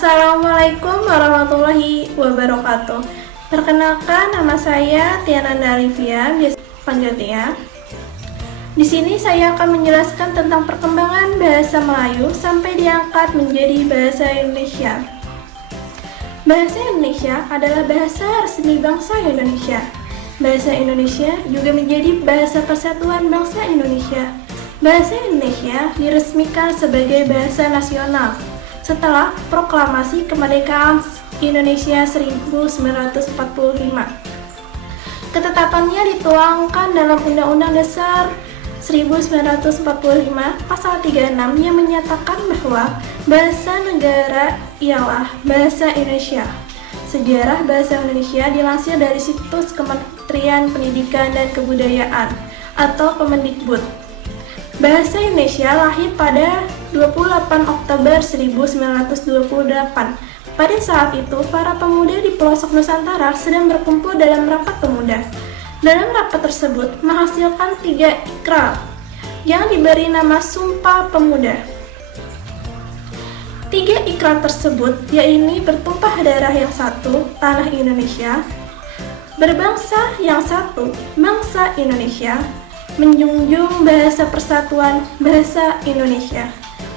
Assalamualaikum warahmatullahi wabarakatuh. Perkenalkan, nama saya Tiana Dalivia, biasa panggil Tia. Di sini saya akan menjelaskan tentang perkembangan bahasa Melayu sampai diangkat menjadi bahasa Indonesia. Bahasa Indonesia adalah bahasa resmi bangsa Indonesia. Bahasa Indonesia juga menjadi bahasa persatuan bangsa Indonesia. Bahasa Indonesia diresmikan sebagai bahasa nasional setelah Proklamasi Kemerdekaan Indonesia 1945. Ketetapannya dituangkan dalam Undang-Undang Dasar 1945 Pasal 36 yang menyatakan bahwa bahasa negara ialah bahasa Indonesia. Sejarah bahasa Indonesia dilansir dari situs Kementerian Pendidikan dan Kebudayaan atau Kemendikbud. Bahasa Indonesia lahir pada 28 Oktober 1928. Pada saat itu, para pemuda di pelosok Nusantara sedang berkumpul dalam rapat pemuda. Dalam rapat tersebut menghasilkan 3 ikrar yang diberi nama Sumpah Pemuda. 3 ikrar tersebut yaitu bertumpah darah yang satu, tanah Indonesia, berbangsa yang satu, bangsa Indonesia, menjunjung bahasa persatuan bahasa Indonesia.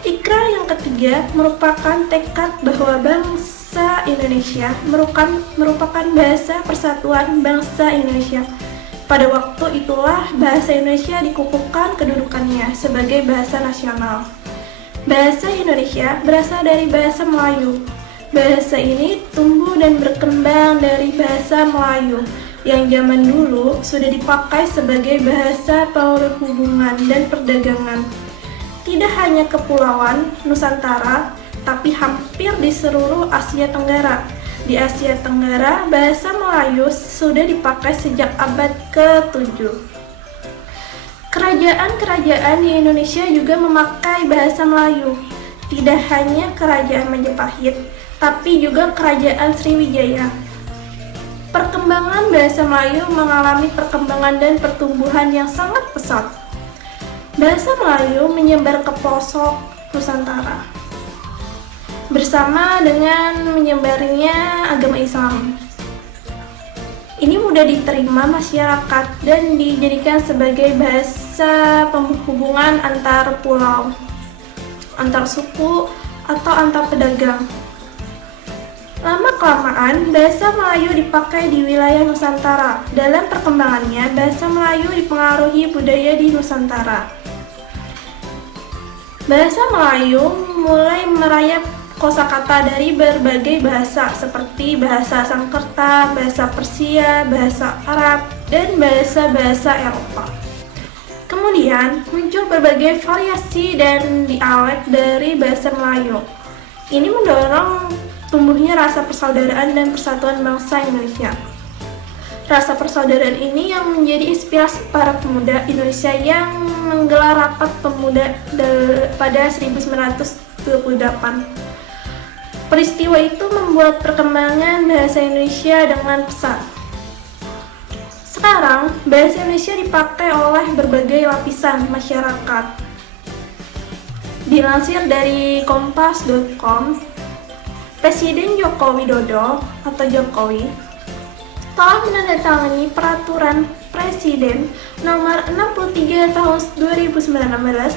Ikrar yang ketiga merupakan tekad bahwa bangsa Indonesia merupakan bahasa persatuan bangsa Indonesia. Pada waktu itulah bahasa Indonesia dikukuhkan kedudukannya sebagai bahasa nasional. Bahasa Indonesia berasal dari bahasa Melayu. Bahasa ini tumbuh dan berkembang dari bahasa Melayu yang zaman dulu sudah dipakai sebagai bahasa perhubungan dan perdagangan. Tidak hanya kepulauan Nusantara, tapi hampir di seluruh Asia Tenggara. Di Asia Tenggara, bahasa Melayu sudah dipakai sejak abad ke-7. Kerajaan-kerajaan di Indonesia juga memakai bahasa Melayu. Tidak hanya Kerajaan Majapahit, tapi juga Kerajaan Sriwijaya. Perkembangan bahasa Melayu mengalami perkembangan dan pertumbuhan yang sangat pesat. Bahasa Melayu menyebar ke pelosok Nusantara bersama dengan menyebarnya agama Islam. Ini mudah diterima masyarakat dan dijadikan sebagai bahasa penghubungan antar pulau, antar suku, atau antar pedagang. Lama-kelamaan, bahasa Melayu dipakai di wilayah Nusantara. Dalam perkembangannya, bahasa Melayu dipengaruhi budaya di Nusantara. Bahasa Melayu mulai merayap kosakata dari berbagai bahasa seperti bahasa Sanskerta, bahasa Persia, bahasa Arab, dan bahasa-bahasa Eropa. Kemudian, muncul berbagai variasi dan dialek dari bahasa Melayu. Ini mendorong tumbuhnya rasa persaudaraan dan persatuan bangsa Indonesia. Rasa persaudaraan ini yang menjadi inspirasi para pemuda Indonesia yang menggelar rapat pemuda pada 1928. Peristiwa itu membuat perkembangan bahasa Indonesia dengan pesat. Sekarang, bahasa Indonesia dipakai oleh berbagai lapisan masyarakat. Dilansir dari kompas.com, Presiden Joko Widodo atau Jokowi telah menandatangani Peraturan Presiden Nomor 63 Tahun 2019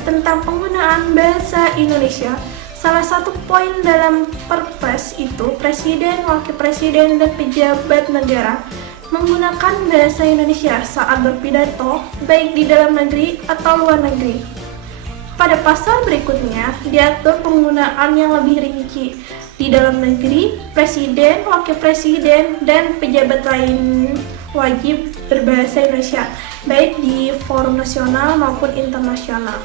tentang penggunaan bahasa Indonesia. Salah satu poin dalam Perpres itu, Presiden, Wakil Presiden, dan pejabat negara menggunakan bahasa Indonesia saat berpidato, baik di dalam negeri atau luar negeri. Pada pasal berikutnya, diatur penggunaan yang lebih rinci. Di dalam negeri, Presiden, Wakil Presiden, dan pejabat lain wajib berbahasa Indonesia, baik di forum nasional maupun internasional.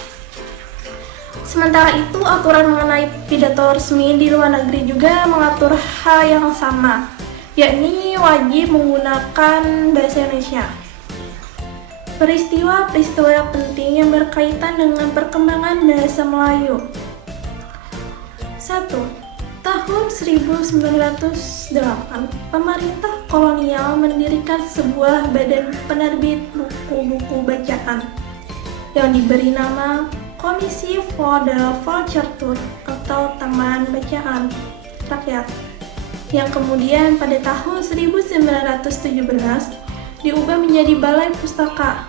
Sementara itu, aturan mengenai pidato resmi di luar negeri juga mengatur hal yang sama, yakni wajib menggunakan bahasa Indonesia. Peristiwa-peristiwa penting yang berkaitan dengan perkembangan bahasa Melayu. 1. Tahun 1908, pemerintah kolonial mendirikan sebuah badan penerbit buku-buku bacaan yang diberi nama Komisi for the Literature atau Taman Bacaan. rakyat, yang kemudian pada tahun 1917 diubah menjadi Balai Pustaka.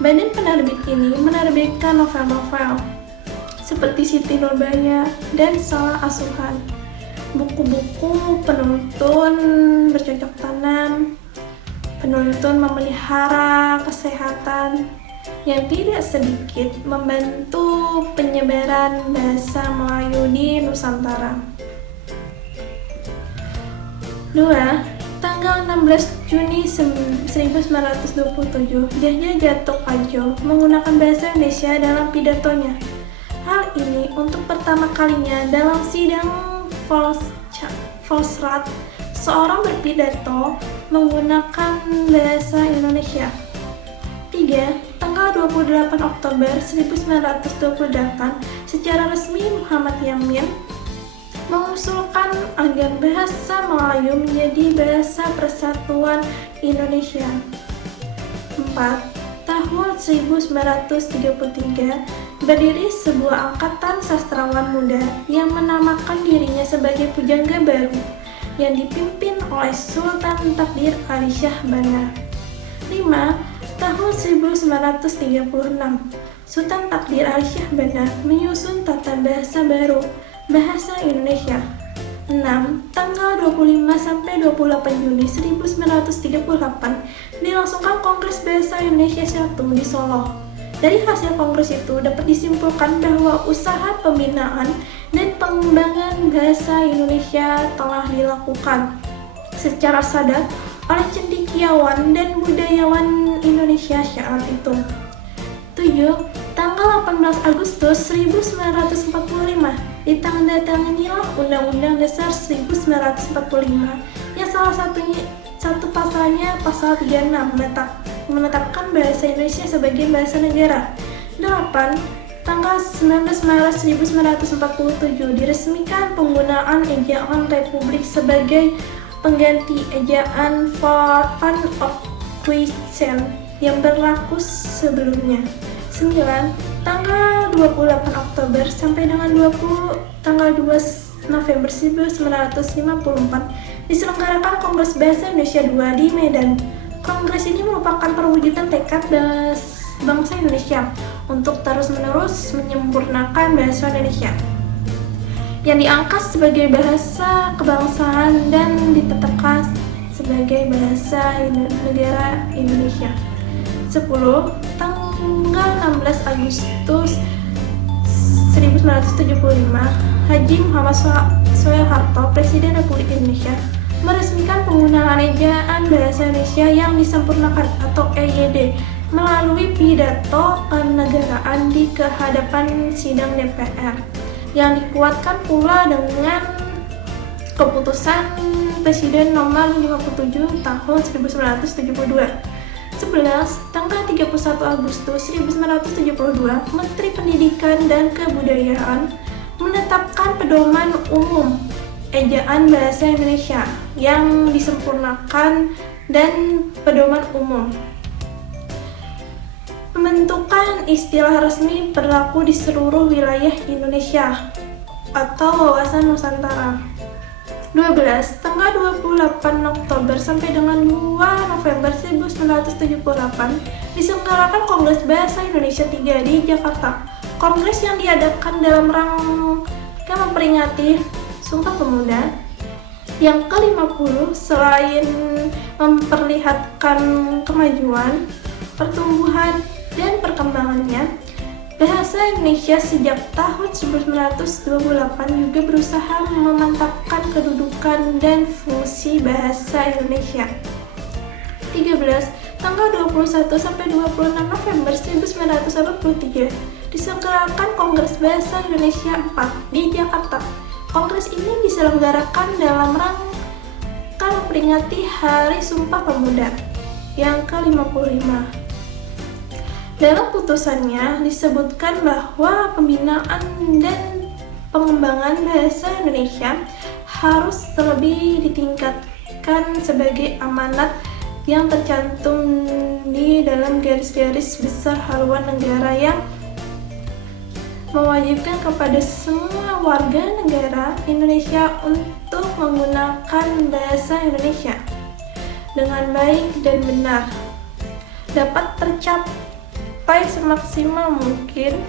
Badan penerbit ini menerbitkan novel-novel seperti Siti Nurbaya dan Salah Asuhan, buku-buku penuntun bercocok tanam, penuntun memelihara kesehatan, yang tidak sedikit membantu penyebaran bahasa Melayu di Nusantara. 2. Tanggal 16 Juni 1927, Yahya Jatok Adjo menggunakan bahasa Indonesia dalam pidatonya. Hal ini untuk pertama kalinya dalam sidang Volksraad, seorang berpidato menggunakan bahasa Indonesia. 3. Tanggal 28 Oktober 1928, secara resmi Muhammad Yamin mengusulkan agar bahasa Melayu menjadi bahasa persatuan Indonesia. 4. Tahun 1933, berdiri sebuah angkatan sastrawan muda yang menamakan dirinya sebagai Pujangga Baru, yang dipimpin oleh Sultan Takdir Ali Shah Banda. 5. Tahun 1936, Sultan Takdir Ali Shah Banda menyusun tata bahasa baru, Bahasa Indonesia. 6. Tanggal 25 sampai 28 Juni 1938 dilangsungkan Kongres Bahasa Indonesia 1 di Solo. Dari hasil kongres itu dapat disimpulkan bahwa usaha pembinaan dan pengembangan bahasa Indonesia telah dilakukan secara sadar oleh cendekiawan dan budayawan Indonesia saat itu. 7. Tanggal 18 Agustus 1945 ditandatanganilah Undang-Undang Dasar 1945 yang satu pasalnya pasal 36 menetapkan bahasa Indonesia sebagai bahasa negara. 8. Tanggal 19 Maret 1947 diresmikan penggunaan ejaan Republik sebagai pengganti ejaan Van of Quiescent yang berlaku sebelumnya. 9. Tanggal 28 Oktober sampai dengan tanggal 2 November 1954 diselenggarakan Kongres Bahasa Indonesia II di Medan. Kongres ini merupakan perwujudan tekad bangsa Indonesia untuk terus-menerus menyempurnakan bahasa Indonesia yang diangkat sebagai bahasa kebangsaan dan ditetapkan sebagai bahasa negara Indonesia. 10. Tanggal 16 Agustus 1975, Haji Muhammad Soeharto, Presiden Republik Indonesia, meresmikan penggunaan ejaan bahasa Indonesia yang disempurnakan atau EYD melalui pidato kenegaraan di kehadapan sidang DPR yang dikuatkan pula dengan keputusan Presiden nomor 57 tahun 1972. 11. Tanggal 31 Agustus 1972, Menteri Pendidikan dan Kebudayaan menetapkan pedoman umum ejaan bahasa Indonesia yang disempurnakan dan pedoman umum. Pembentukan istilah resmi berlaku di seluruh wilayah Indonesia atau wawasan Nusantara. 12. Tanggal 28 Oktober sampai dengan 2 November 1978 diselenggarakan Kongres Bahasa Indonesia III di Jakarta. Kongres yang diadakan dalam rangka memperingati Sumpah Pemuda yang ke-50 selain memperlihatkan kemajuan, pertumbuhan, dan perkembangannya, bahasa Indonesia sejak tahun 1928 juga berusaha memantapkan kedudukan dan fungsi bahasa Indonesia. 13. Tanggal 21 sampai 26 November 1983 diselenggarakan Kongres Bahasa Indonesia IV di Jakarta. Kongres ini diselenggarakan dalam rangka memperingati Hari Sumpah Pemuda yang ke-55. Dalam putusannya disebutkan bahwa pembinaan dan pengembangan bahasa Indonesia harus terlebih ditingkatkan sebagai amanat yang tercantum di dalam garis-garis besar haluan negara yang mewajibkan kepada semua warga negara Indonesia untuk menggunakan bahasa Indonesia dengan baik dan benar, dapat tercapai semaksimal mungkin.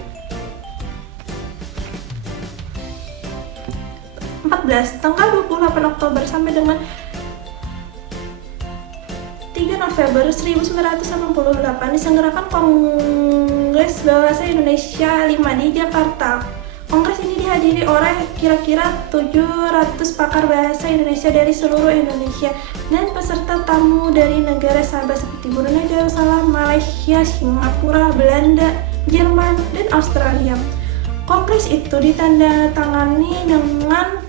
14. Tanggal 28 Oktober sampai dengan 3 November 1988 diselenggarakan Kongres Bahasa Indonesia 5 di Jakarta. Kongres ini dihadiri oleh kira-kira 700 pakar bahasa Indonesia dari seluruh Indonesia dan peserta tamu dari negara sahabat seperti Brunei Darussalam, Malaysia, Singapura, Belanda, Jerman, dan Australia. Kongres itu ditandatangani dengan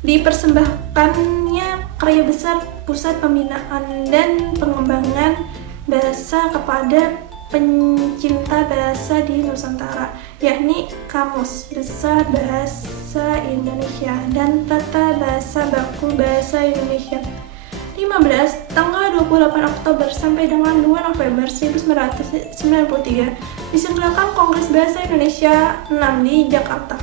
dipersembahkannya karya besar Pusat Pembinaan dan Pengembangan Bahasa kepada pencinta bahasa di Nusantara, yakni Kamus Besar Bahasa Indonesia dan Tata Bahasa Baku Bahasa Indonesia. 15. Tanggal 28 Oktober sampai dengan 2 November 1993 diselenggarakan Kongres Bahasa Indonesia 6 di Jakarta.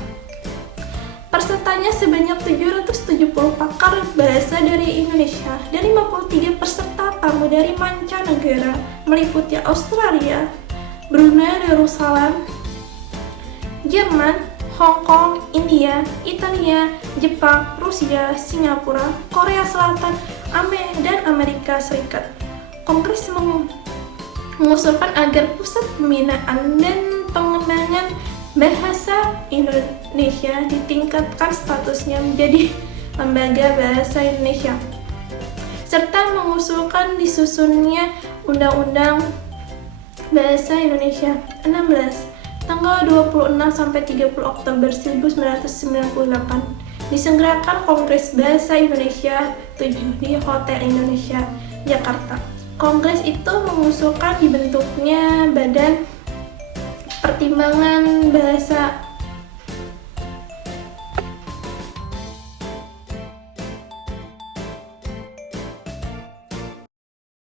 Pesertanya sebanyak 770 pakar bahasa dari Indonesia dan 53 peserta tamu dari mancanegara meliputi Australia, Brunei Darussalam, Jerman, Hong Kong, India, Italia, Jepang, Rusia, Singapura, Korea Selatan, dan Amerika Serikat. Kongres mengusulkan agar Pusat Pembinaan dan Pengembangan Bahasa Indonesia ditingkatkan statusnya menjadi Lembaga Bahasa Indonesia, serta mengusulkan disusunnya Undang-Undang Bahasa Indonesia. 16. Tanggal 26 sampai 30 Oktober 1998 diselenggarakan Kongres Bahasa Indonesia 7 di Hotel Indonesia, Jakarta. Kongres itu mengusulkan dibentuknya Badan Pertimbangan Bahasa